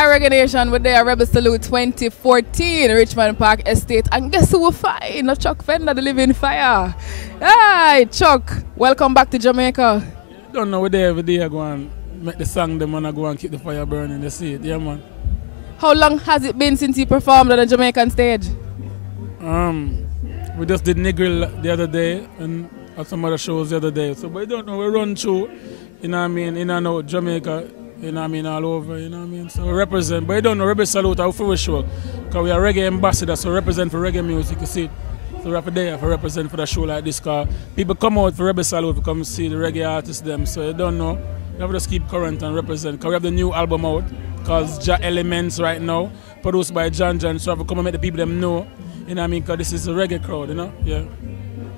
Reggae Nation, we're there, Rebel Salute 2014, Richmond Park Estate. And guess who will find? No Chuck Fender, the living fire. Hi, Chuck. Welcome back to Jamaica. Don't know, we're there every day. I go and make the song, them and I go and keep the fire burning. You see it, yeah, man. How long has it been since you performed on the Jamaican stage? We just did Negril the other day and had some other shows the other day. So, but you don't know, we run through, you know what I mean, in and out Jamaica. You know what I mean, all over, you know what I mean? So we represent, but you don't know, Rebel Salute our first show. Because we are reggae ambassadors, so we represent for reggae music, you see. So we have a day to represent for the show like this, because people come out for Rebel Salute to come see the reggae artists them. So you don't know, you have to just keep current and represent. Because we have the new album out, called Ja Elements right now, produced by John. So I have to come and make the people them know, you know what I mean? Because this is a reggae crowd, you know? Yeah.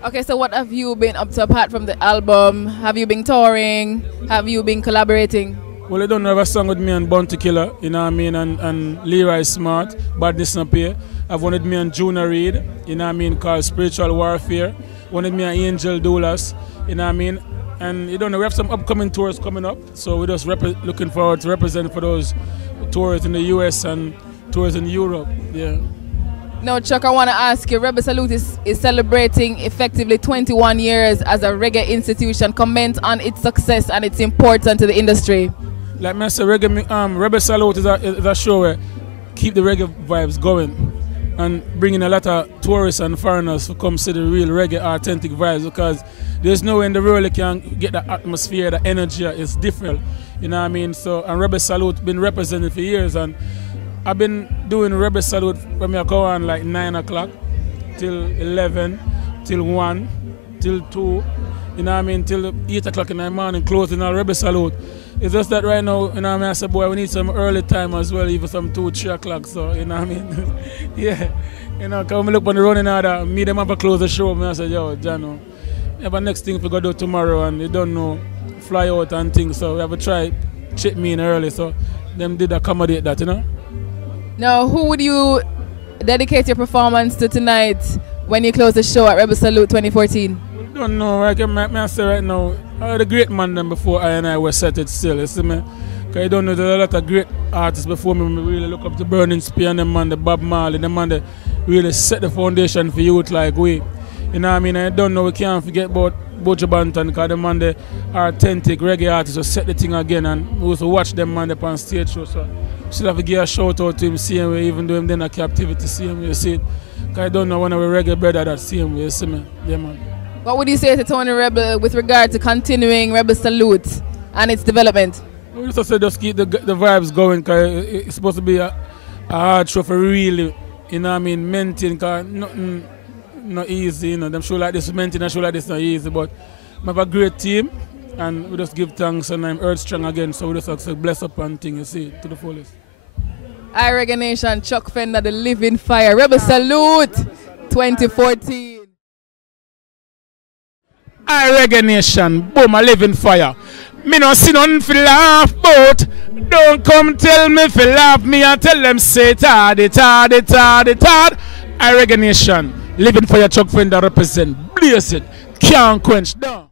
Okay, so what have you been up to apart from the album? Have you been touring? Have you been collaborating? Well, I don't know, I have a song with me and Bounty Killer, you know what I mean, and Leroy Smart, Badness Not Pay. I've one with me and Juna Reid, you know what I mean, called Spiritual Warfare. One with me and Angel Doulas, you know what I mean. And you don't know, we have some upcoming tours coming up, so we're just looking forward to represent for those tours in the US and tours in Europe, yeah. Now, Chuck, I want to ask you, Rebel Salute is celebrating effectively 21 years as a reggae institution. Comment on its success and its importance to the industry. Like I said, Rebel Salute is a show where keep the reggae vibes going and bringing a lot of tourists and foreigners to come see the real reggae authentic vibes, because there's no way in the world you can get the atmosphere, the energy. It's different, you know what I mean? So, and Rebel Salute been represented for years, and I've been doing Rebel Salute from I go on like 9 o'clock till 11, till 1, till 2, you know what I mean, till 8 o'clock in the morning, closing our Rebel Salute. It's just that right now, you know what I mean, I said, boy, we need some early time as well, even some 2, 3 o'clock, so, you know what I mean? Yeah, you know, because when I look on the running order, me them have to close the show, and I said, yo, Jano, we have a next thing we go do tomorrow, and you don't know, fly out and things, so we have to try check me in early, so them did accommodate that, you know? Now, who would you dedicate your performance to tonight when you close the show at Rebel Salute 2014? I don't know, I can say right now, I had a great man them before I were set it still, you see me? Because I don't know, there's a lot of great artists before me, really look up to Burning Spear and them man, the Bob Marley, them man that really set the foundation for youth like we. You know what I mean? I don't know, we can't forget about Bojo Banton, because them man, the authentic reggae artists will set the thing again, and we also watch them man up on stage show, so still have to give a shout out to him, same way, even though him in a captivity, same way, you see it? Because I don't know one of our reggae brother that same way, you see me? Yeah, man. What would you say to Tony Rebel with regard to continuing Rebel Salute and its development? We just say just keep the vibes going, because it's supposed to be a hard show for really, you know what I mean, maintain, because nothing not easy, you know, them show like this, maintain a show like this not easy, but we have a great team, and we just give thanks, and I'm earth strong again, so we just say bless up and thing, you see, to the fullest. Reggae Nation, Chuck Fender, the living fire, Rebel Salute 2014. Reggae Nation, boom, a living fire. Me no see nothing for laugh about. Don't come tell me for laugh. Me and tell them say tad. Reggae Nation, living fire, Chuck Fender represent. Blaze it, can't quench down.